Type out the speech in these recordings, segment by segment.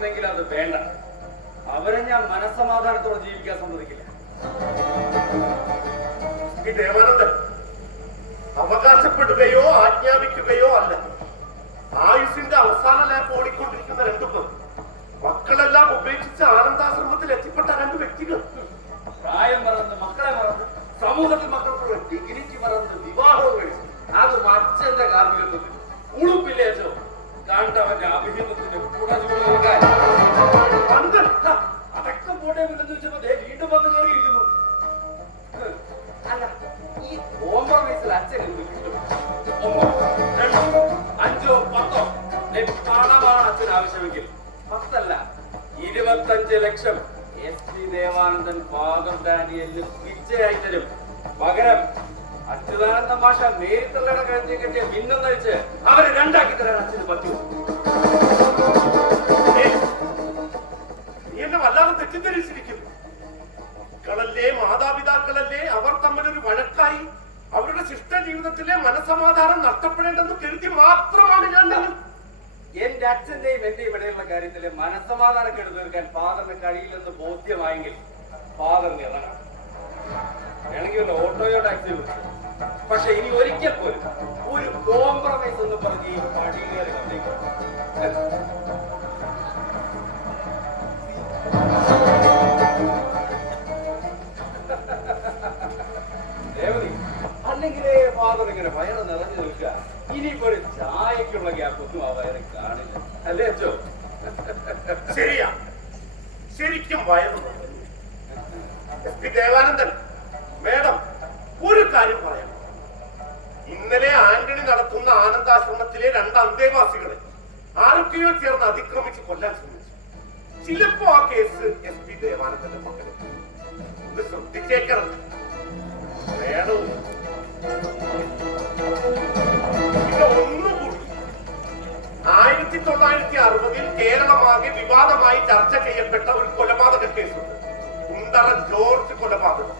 ആഗ്രഹിക്കുന്നെങ്കിൽ അത് വേണ്ട. അവരെ ഞാൻ മനസ്സമാധാനത്തോടെ ജീവിക്കാൻ സമ്മതിക്കില്ല. ഈ ദേവാനന്ദൻ അവകാശപ്പെടുകയോ ആജ്ഞാപിക്കുകയോ അല്ല. ആയുസിന്റെ അവസാന ലാപ്പ് ഓടിക്കൊണ്ടിരിക്കുന്ന രണ്ടുപേർ, മക്കളെല്ലാം ഉപേക്ഷിച്ച് ആനന്ദാശ്രമത്തിൽ എത്തിപ്പെട്ട രണ്ട് വ്യക്തികൾ. പ്രായം മറന്ന്, മക്കളെ മറന്ന്, സമൂഹത്തിൽ മക്കൾക്കുള്ള ഡിഗ്നിറ്റി മറന്ന് വിവാഹവും കഴിച്ചു. അതും അച്ഛന്റെ കാർമ്മികത്വത്തിൽ ഉളുപ്പില്ലേച്ചോ കണ്ടവന്റെ അഭിഹിതത്തിന്റെ അതൊക്കെ പോട്ടെ എന്ന് വെച്ചപ്പോ വീണ്ടും വന്ന് കയറിയിരിക്കുന്നു. അല്ല, ഈ കോംപ്രമൈസിൽ അച്ഛൻ എന്ത് കിട്ടും? 1, 2, 5, 10 പണമാണ് അച്ഛൻ ആവശ്യമെങ്കിൽ 10 അല്ല 25 ലക്ഷം SP ദേവാനന്ദൻ ഫാദർ ഡാനിയലിന് പിച്ചയായി തരും. പകരം അച്യുതാനന്ദ മാഷ നേരിട്ടുള്ളവരുടെ കഴുത്തിൽ കെട്ടിയ മിന്നും നയിച്ച് അവരെ രണ്ടാക്കി തരാൻ അച്ഛന് പറ്റൂ. എന്നെ വല്ലാതെ തെറ്റിദ്ധരിച്ചിരിക്കുന്നു. മക്കളല്ലേ, മാതാപിതാക്കളല്ലേ, അവർ തമ്മിലൊരു വഴക്കായി അവരുടെ ശിഷ്ട ജീവിതത്തിലെ മനസമാധാനം നഷ്ടപ്പെടേണ്ടെന്ന് കരുതി മാത്രമാണ് ഞാൻ. എന്റെ അച്ഛന്റെയും എന്റെയും ഇടയിലുള്ള കാര്യത്തില് മനസ്സമാധാനം കെടു തീർക്കാൻ ഫാദറിന് കഴിയില്ലെന്ന് ബോധ്യമായെങ്കിൽ ഫാദറിന് ഇറങ്ങാം. വേണമെങ്കിൽ ഒരു ഓട്ടോയോ ടാക്സിയോ വിളിച്ചു. പക്ഷെ ഇനി ഒരിക്കൽ പോലും ഒരു കോംപ്രമൈസ് എന്ന് പറഞ്ഞ് ഈ പടികേറി വന്നേക്കും. ദേവതി, അല്ലെങ്കിലേ ഫാദർ ഇങ്ങനെ വയറ് നിറഞ്ഞു നിൽക്കുക. ഇനിയിപ്പോ ഒരു ചായക്കുള്ള ഗ്യാപ്പൊന്നും ആ വയറ് കാണില്ല, അല്ലേ അച്ചോ? ശരിയാ, ശരിക്കും വയറ് നിറഞ്ഞു. SP ദേവാനന്ദൻ, മേഡം ഒരു കാര്യം പറയാം. ഇന്നലെ ആന്റണി നടത്തുന്ന ആനന്ദാശ്രമത്തിലെ 2 അന്തേവാസികളെ ആരൊക്കെയോ ചേർന്ന് അതിക്രമിച്ച് കൊല്ലാൻ ശ്രമിച്ചു. ചിലപ്പോ ആ കേസ് SP ദേവാനന്ദന്റെ മക്കളെ ഇത് ശ്രദ്ധിച്ചേക്കണം. മേഡവും ഇത് ഒന്നുകൂടി 1960-ൽ കേരളമാകെ വിവാദമായി ചർച്ച ചെയ്യപ്പെട്ട ഒരു കൊലപാതക കേസുണ്ട്. കുണ്ടറ ജോർജ് കൊലപാതകം.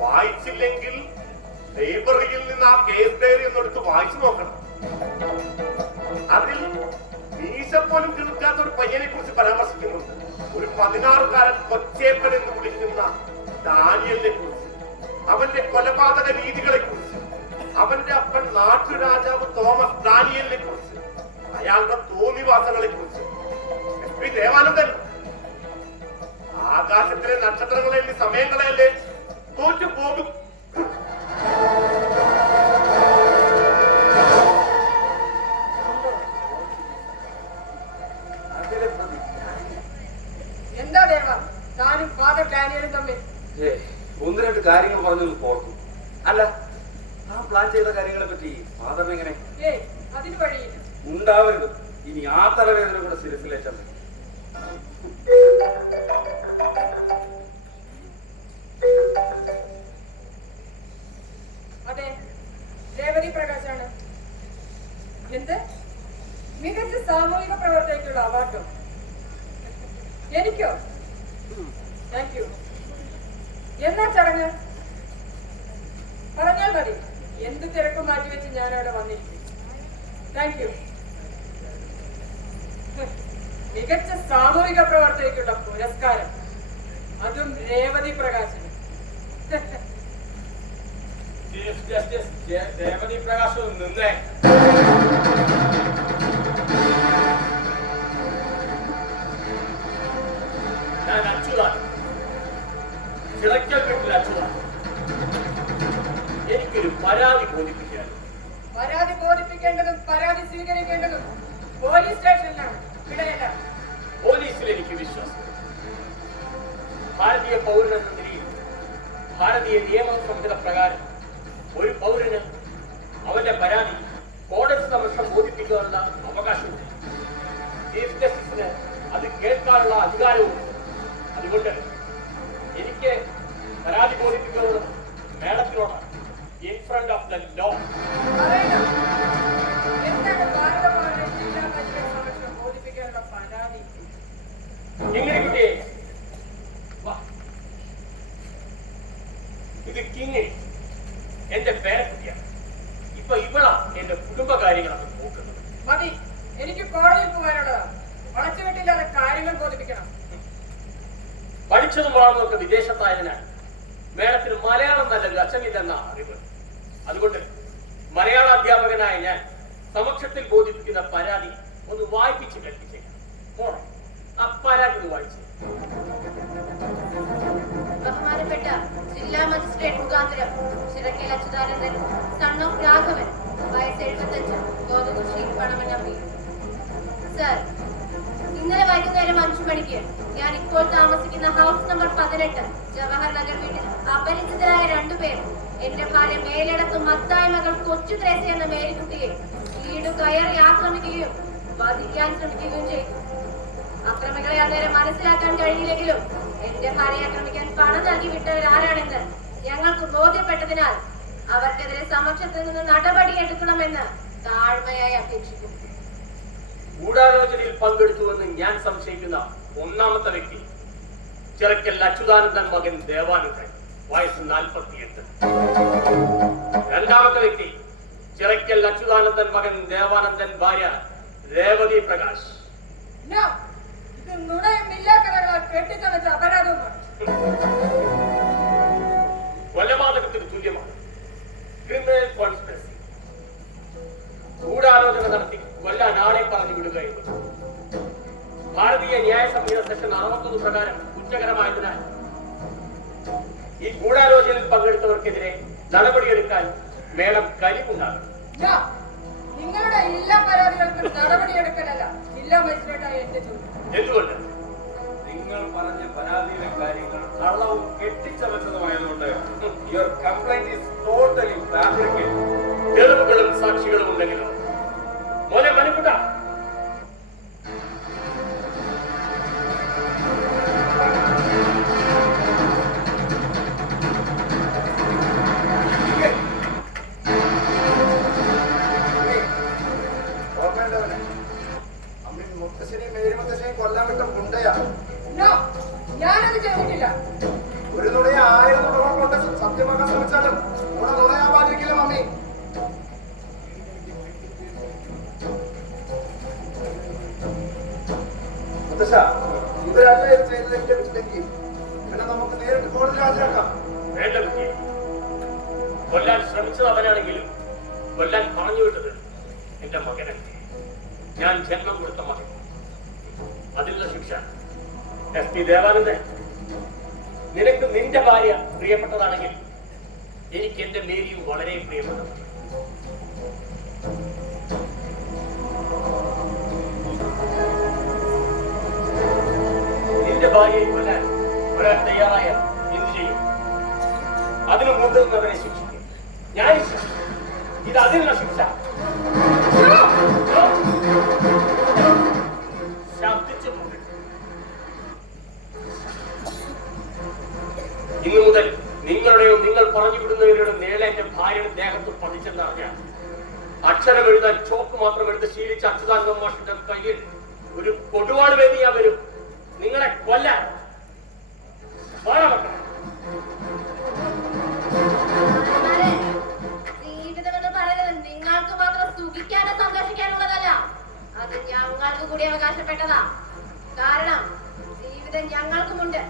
വായിച്ചില്ലെങ്കിൽ ലൈബ്രറിയിൽ നിന്ന് ആ കേസ് ഡയറി ഒന്നെടുത്ത് വായിച്ചു നോക്കണം. അതിൽ മീശ പോലും കിളുക്കാത്ത ഒരു പയ്യനെ കുറിച്ച് പരാമർശിക്കുന്നുണ്ട്. ഒരു 16-കാരൻ കൊച്ചേപ്പൻ എന്ന് വിളിക്കുന്ന ഡാനിയലിനെ കുറിച്ച്, അവന്റെ കൊലപാതക രീതികളെ കുറിച്ച്, അവന്റെ അപ്പൻ നാട്ടുരാജാവ് തോമസ് ഡാനിയലിനെ കുറിച്ച്, അയാളുടെ തോന്നിവാസങ്ങളെ കുറിച്ച്. SP ദേവാനന്ദൻ, ആകാശത്തിലെ നക്ഷത്രങ്ങളെ സമയങ്ങളെയല്ലേ തോറ്റു പോകും. എന്താ ദേവ താനും ഫാദർ ഡാനിയലും തമ്മിൽ? 1-2 കാര്യങ്ങൾ പറഞ്ഞു ഓർത്തു. അല്ല, ആ പ്ലാൻ ചെയ്ത കാര്യങ്ങളെ പറ്റി ഫാദറിന് എങ്ങനെ? അതിന് വഴിയില്ല. ഉണ്ടാവരുത്. ഇനി ആ തലവേദന കൂടെ ശിരസിലേറ്റാൻ പറ്റും. അതെ, രേവതി പ്രകാശാണ്. എന്ത് മികച്ച സാമൂഹിക പ്രവർത്തനയ്ക്കുള്ള അവാർഡോ? എനിക്കോ? Thank you. എന്നാ ചടങ്ങ് പറഞ്ഞാൽ മതി. എന്ത് തിരക്കും മാറ്റിവെച്ച് ഞാൻ അവിടെ വന്നിരിക്കും. Thank you. മികച്ച സാമൂഹിക പ്രവർത്തനയ്ക്കുള്ള പുരസ്കാരം, അതും രേവതി പ്രകാശന്. ചീഫ് ജസ്റ്റിസ് രേവതി പ്രകാശ് നിന്നേ. ഞാൻ അച്യുതാൻ, ചിറക്കൽ വീട്ടിൽ അച്യുതാൻ. എനിക്കൊരു പരാതി ബോധിപ്പിക്കാൻ. പരാതി ബോധിപ്പിക്കേണ്ടതും പരാതി സ്വീകരിക്കേണ്ടതും പോലീസ് സ്റ്റേഷനിലാണ്, ഇവിടെയല്ല. പോലീസിൽ എനിക്ക് വിശ്വാസം. ഭാരതീയ പൗരൻ എന്ന നിലയിൽ ഭാരതീയ നിയമ സംഹിത പ്രകാരം ഒരു പൗരന് അവന്റെ പരാതി കോടതി സമക്ഷം ബോധിപ്പിക്കാനുള്ള അവകാശമുണ്ട്. ചീഫ് ജസ്റ്റിസിന് അത് കേൾക്കാനുള്ള അധികാരവുമുണ്ട്. അതുകൊണ്ട് എനിക്ക് പരാതി ബോധിപ്പിക്കുന്നത് മേഡത്തിനോടാണ്. In front of the law. എന്താണ് ഭാരത പൗരനെ ജില്ലാ മജിസ്ട്രേറ്റ് സമക്ഷം ബോധിപ്പിക്കാനുള്ള പരാതി? എങ്ങനെ കുട്ടിയെ? ഇത് കിങ്ങിണി എന്റെ പേരക്കുട്ടിയാണ്. ഇപ്പൊ ഇവളാ എന്റെ കുടുംബകാര്യങ്ങളൊക്കെ നോക്കുന്നത്. മതി, എനിക്ക് കോടതിയിൽ പോകാനുള്ളതാണ്. വളച്ചുകെട്ടില്ലാതെ കാര്യങ്ങൾ പഠിച്ചതും വളർന്നതൊക്കെ വിദേശത്തായതിനാൽ മേഡത്തിന് മലയാളം നല്ല ഗച്ചമില്ലെന്ന അറിവ്. അതുകൊണ്ട് മലയാള അധ്യാപകനായ ഞാൻ സമക്ഷത്തിൽ ബോധിപ്പിക്കുന്ന പരാതി ഒന്ന് വായിപ്പിച്ച് കേൾപ്പിച്ചേക്കാം. പോണം ആ പരാതി ഒന്ന് വായിച്ചു. ബഹുമാനപ്പെട്ട ജില്ലാ മജിസ്ട്രേറ്റ് മുഖാന്തരം ചിറക്കൽ അച്യുതാനന്ദൻ സൺ ഓഫ് രാഘവൻ വയസ്സ് 75 ഗോതകുശി പണമനമ്പി. സർ, ഇന്നലെ വൈകുന്നേരം 5 മണിക്ക് ഞാൻ ഇപ്പോൾ താമസിക്കുന്ന ഹൗസ് നമ്പർ 18 ജവഹർ നഗർ വീട്ടിൽ അപരിചിതരായ 2 പേർ എന്റെ ഭാര്യ മേലിടത്ത് മത്തായ മകൾ കൊച്ചു ത്രേസ എന്ന മേരിക്കുട്ടിയെ വീട് കയറി ആക്രമിക്കുകയും വധിക്കാൻ ശ്രമിക്കുകയും ചെയ്തു. അക്രമികളെ അന്നേരം മനസ്സിലാക്കാൻ കഴിയില്ലെങ്കിലും എന്റെ ഭാര്യയെ ആക്രമിക്കാൻ പണം നൽകി വിട്ടവരാരാണെന്ന് ഞങ്ങൾക്ക് ബോധ്യപ്പെട്ടതിനാൽ അവർക്കെതിരെ സമക്ഷത്തിൽ നിന്ന് നടപടിയെടുക്കണമെന്ന് താഴ്മയായി അപേക്ഷിക്കുന്നു. ഗൂഢാലോചനയിൽ പങ്കെടുത്തുവെന്ന് ഞാൻ സംശയിക്കുന്ന ഒന്നാമത്തെ വ്യക്തി ചിറക്കൽ അച്യുതാനന്ദൻ മകൻ ദേവാനന്ദൻ, വയസ്സ് 48. രണ്ടാമത്തെ വ്യക്തി ചിറക്കൽ അച്യുതാനന്ദൻ മകൻ ദേവാനന്ദൻ ഭാര്യ രേവതി പ്രകാശ്. ഇത് നുണയും ഇല്ലാക്കഥകളാൽ കെട്ടിച്ചമച്ച അപരാധവുമാണ്. കൊലപാതകത്തിന് തുല്യമാണ്. Criminal conspiracy. ഗൂഢാലോചന നടത്തി കൊല്ലാൻ ആളെ പറഞ്ഞു വിടുകയുള്ളൂ. ഭാരതീയ ന്യായ സംഹിത സെക്ഷൻ 61 പ്രകാരം കുറ്റകരമായതിനാൽ ഈ ഗൂഢാലോചനയിൽ പങ്കെടുത്തവർക്കെതിരെ നടപടിയെടുക്കാൻ മേഡം കഴിവുണ്ടാകും. നിങ്ങളുടെ എല്ലാ പരാതികൾക്കും നടപടിയെടുക്കലല്ല ജില്ലാ മജിസ്ട്രേറ്റായ എന്റെ ജോലി. എന്തുകൊണ്ട്? നിങ്ങൾ പറഞ്ഞ പരാതിയിലെ കാര്യങ്ങൾ കള്ളവും കെട്ടിച്ചമച്ചതുമായതുകൊണ്ട് your complaint is totally fabricated. തെളിവുകളും സാക്ഷികളും ഉണ്ടെങ്കിലും മോനെ മനുക്കുട്ട, മുത്തശ്ശനെയും മേരി മുത്തശ്ശനെയും കൊല്ലാൻ വിട്ട ഗുണ്ടയാ. ഞാനത് ചെയ്തിട്ടില്ല. ഒരു നുണയെ 1000 നുണകൾ കൊണ്ട് സത്യമാക്കാൻ ശ്രമിച്ചാലും നുണയാവാതിരിക്കില്ല മമ്മി. മുത്തശ്ശ, ഇവരല്ല ഇത് ചെയ്തതെങ്കിൽ വെച്ചില്ലെങ്കിൽ പിന്നെ നമുക്ക് നേരിട്ട് കോടതി ഹാജരാക്കാം. വേണ്ട കുട്ടി. കൊല്ലാൻ ശ്രമിച്ചത് അവനാണെങ്കിലും കൊല്ലാൻ പറഞ്ഞു വിട്ടത് എന്റെ മകനാണ്. ഞാൻ ജന്മം കൊടുത്ത മകൻ. അതിനുള്ള ശിക്ഷ. SP ദേവാനന്ദൻ, നിനക്ക് നിന്റെ ഭാര്യ പ്രിയപ്പെട്ടതാണെങ്കിൽ എനിക്ക് എന്റെ മേരിയും വളരെ പ്രിയപ്പെട്ടതാണ്. നിന്റെ ഭാര്യയെ കൊല്ലാൻ ഒരാൾ തയ്യാറായ എന്ത് ചെയ്യും? അതിന് മുതിർന്നവരെ ശിക്ഷിക്കും. ഞാൻ ശിക്ഷിക്കും. ഇത് അതിനുള്ള ശിക്ഷ. ശബ്ദിച്ചു പോകട്ടെ. ഇന്നു മുതൽ നിങ്ങളുടെയോ നിങ്ങൾ പറഞ്ഞു വിടുന്നവരുടെ നേരെ എന്റെ ഭാര്യയുടെ ദേഹത്ത് പതിച്ചെന്നറിഞ്ഞാൽ അക്ഷരം എഴുതാൻ ചോക്ക് മാത്രം എടുത്ത് ശീലിച്ച അച്യുതാനന്ദ മാഷിന്റെ കയ്യിൽ ഒരു കൊടുവാൾ വേദിയാ വരും നിങ്ങളെ കൊല്ലാൻ. ജീവിതം എന്ന് പറയുന്നത് നിങ്ങൾക്ക് മാത്രം സുഖിക്കാനോ സന്തോഷിക്കാനുള്ളതല്ല, അത് ഞങ്ങൾക്ക് കൂടി അവകാശപ്പെട്ടതാ. കാരണം ജീവിതം ഞങ്ങൾക്കുമുണ്ട്.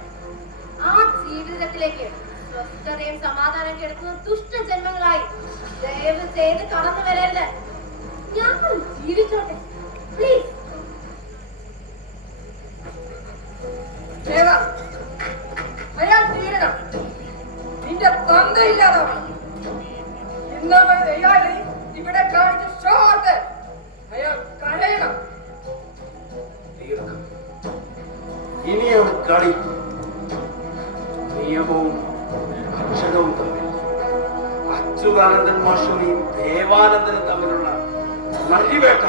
ആ ജീവിതത്തിലേക്ക് സ്വസ്ഥതയും സമാധാനം കെടുക്കുന്ന ദുഷ്ടജന്മങ്ങളായി ദയവ് ചെയ്ത് കടന്നു വരരുത്. ഞങ്ങൾ ജീവിച്ചോട്ടെ പ്ലീസ്. അയാൾ തീരണം. നിന്റെ ബന്ധമില്ലാതാവണം. ഇന്നവൻ അയാളെ ഇവിടെ കാണിച്ച ഷോട്ട് അയാൾ കരയണം. ഇനിയാണ് കളി. നിയമവും അക്ഷരവും തമ്മിൽ, അച്യുതാനന്ദൻ മാഷും ദേവാനന്ദനും തമ്മിലുള്ള നരിവേട്ട.